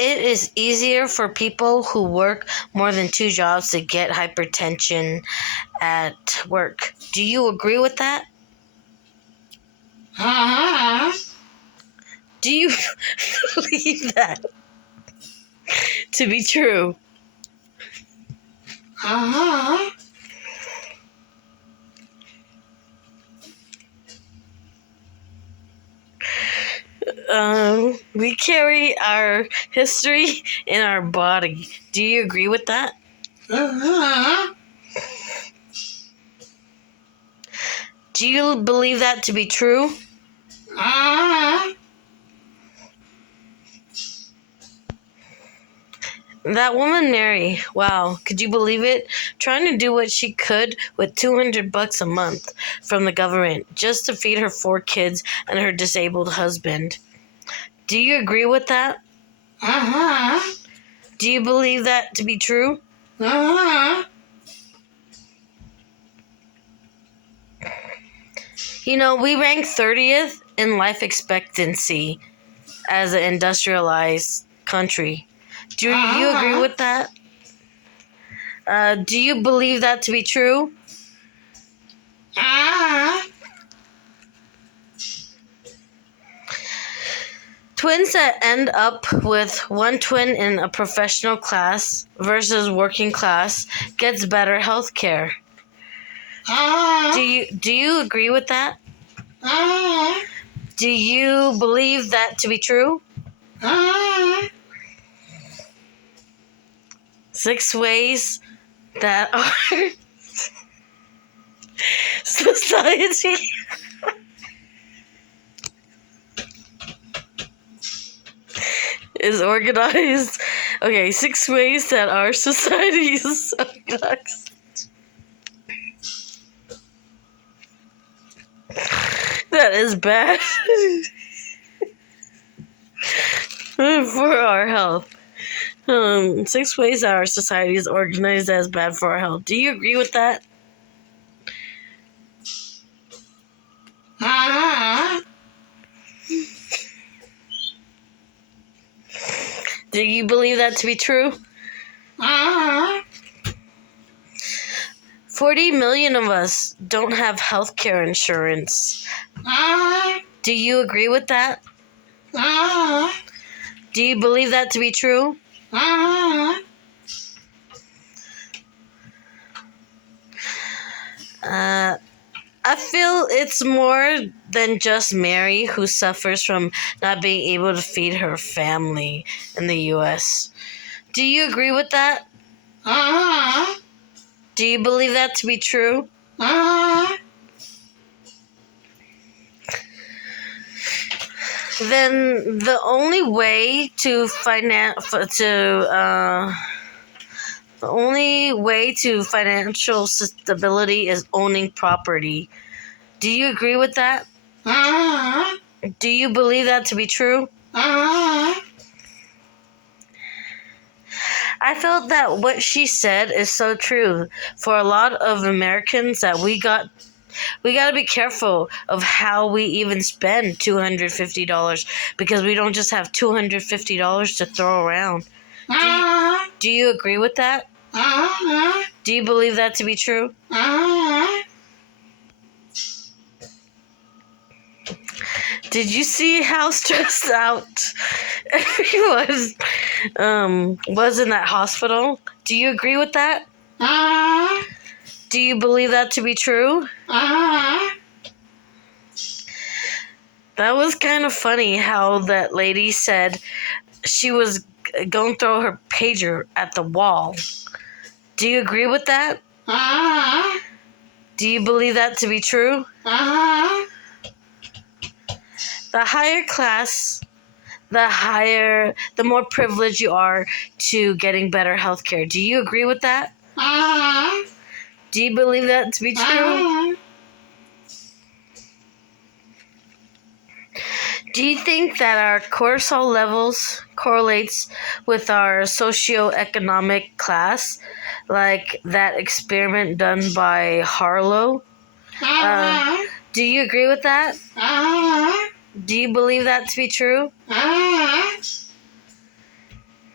it is easier for people who work more than 2 jobs to get hypertension at work. Do you agree with that? Do you believe that to be true? We carry our history in our body. Do you agree with that? Do you believe that to be true? That woman, Mary, wow, could you believe it? Trying to do what she could with $200 a month from the government just to feed her 4 kids and her disabled husband. Do you agree with that? Do you believe that to be true? You know, we rank 30th in life expectancy as an industrialized country. Do you agree with that? Do you believe that to be true? Twins that end up with one twin in a professional class versus working class gets better health care. Do you agree with that? Do you believe that to be true? 6 ways that our society is organized. Okay, 6 ways that our society is organized. That is bad for our health. 6 ways that our society is organized that is bad for our health. Do you agree with that? Do you believe that to be true? 40 million of us don't have health care insurance. Do you agree with that? Do you believe that to be true? I feel it's more than just Mary who suffers from not being able to feed her family in the U.S. Do you agree with that? Do you believe that to be true? Then the only way to financial stability is owning property. Do you agree with that? Do you believe that to be true? I felt that what she said is so true. For a lot of Americans, that we got to be careful of how we even spend $250 because we don't just have $250 to throw around. Do you agree with that? Do you believe that to be true? Did you see how stressed out everyone was in that hospital? Do you agree with that? Do you believe that to be true? That was kind of funny how that lady said she was going to throw her pager at the wall. Do you agree with that? Do you believe that to be true? The higher class, the more privileged you are to getting better health care. Do you agree with that? Do you believe that to be true? Do you think that our cortisol levels correlates with our socioeconomic class, like that experiment done by Harlow? Do you agree with that? Do you believe that to be true?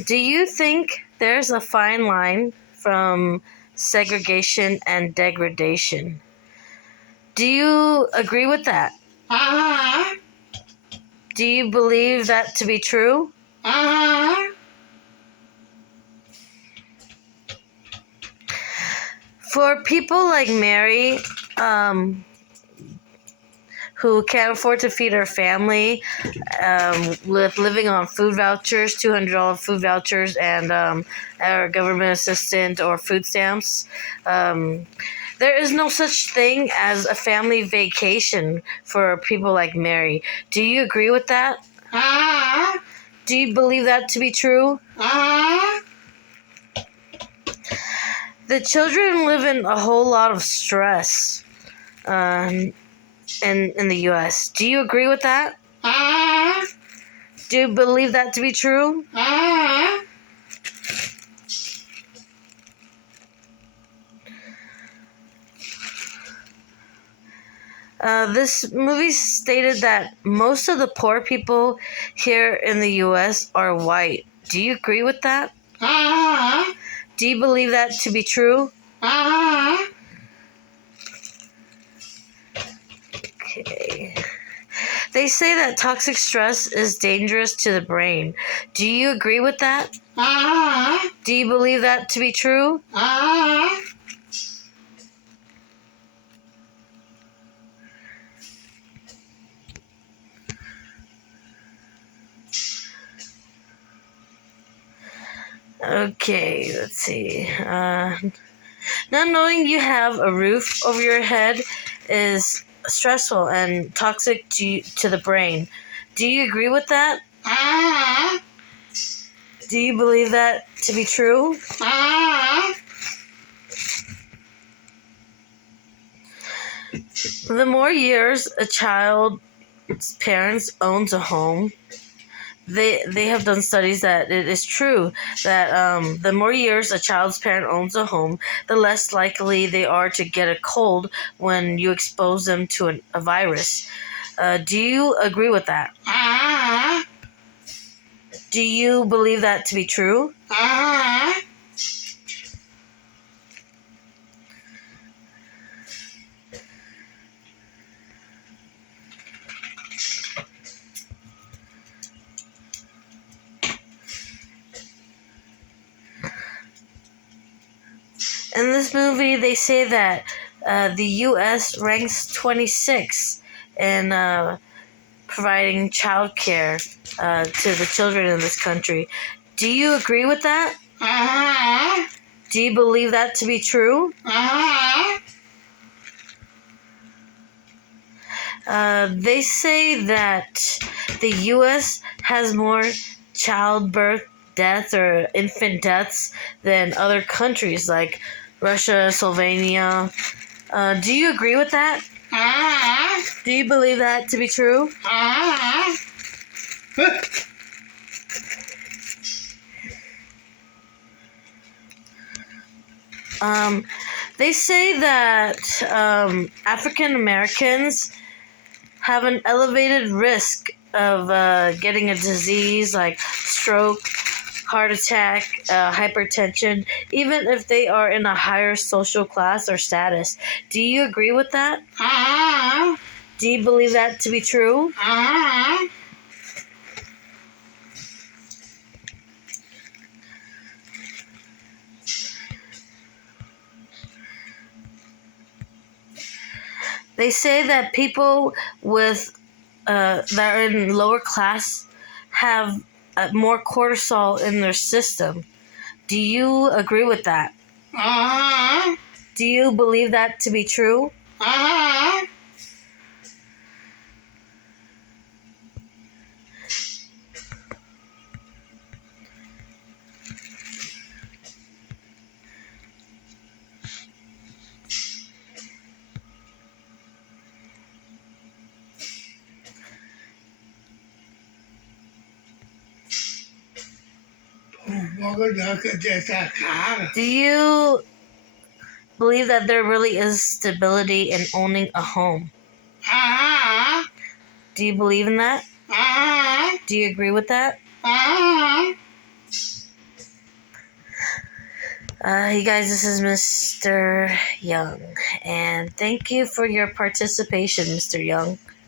Do you think there's a fine line from segregation and degradation? Do you agree with that? Uh-huh. Do you believe that to be true? Uh-huh. For people like Mary, who can't afford to feed her family, with living on food vouchers, $200 food vouchers, and our government assistance or food stamps. There is no such thing as a family vacation for people like Mary. Do you agree with that? Uh-huh. Do you believe that to be true? Uh-huh. The children live in a whole lot of stress in the U.S. Do you agree with that? Uh-huh. Do you believe that to be true? Uh-huh. This movie stated that most of the poor people here in the U.S. are white. Do you agree with that? Uh-huh. Do you believe that to be true? Uh-huh. Okay. They say that toxic stress is dangerous to the brain. Do you agree with that? Uh-huh. Do you believe that to be true? Uh-huh. Okay, let's see. Not knowing you have a roof over your head is stressful and toxic to the brain. Do you agree with that? Uh-huh. Do you believe that to be true? Uh-huh. The more years a child's parents owns a home, they have done studies that it is true that the more years a child's parent owns a home, the less likely they are to get a cold when you expose them to a virus. Do you agree with that? Uh-huh. Do you believe that to be true? Uh-huh. In this movie, they say that the U.S. ranks 26 in providing child care to the children in this country. Do you agree with that? Uh-huh. Do you believe that to be true? Uh-huh. They say that the U.S. has more childbirth deaths or infant deaths than other countries like Russia, Slovenia. Do you agree with that? Uh-huh. Do you believe that to be true? Uh-huh. They say that African Americans have an elevated risk of getting a disease like stroke, heart attack, hypertension, even if they are in a higher social class or status. Do you agree with that? Uh-huh. Do you believe that to be true? Uh-huh. They say that people with that are in lower class have more cortisol in their system. Do you agree with that? Uh-huh. Do you believe that to be true? Uh-huh. Do you believe that there really is stability in owning a home? Uh-huh. Do you believe in that? Uh-huh. Do you agree with that? Uh-huh. You guys, this is Mr. Young, and thank you for your participation, Mr. Young.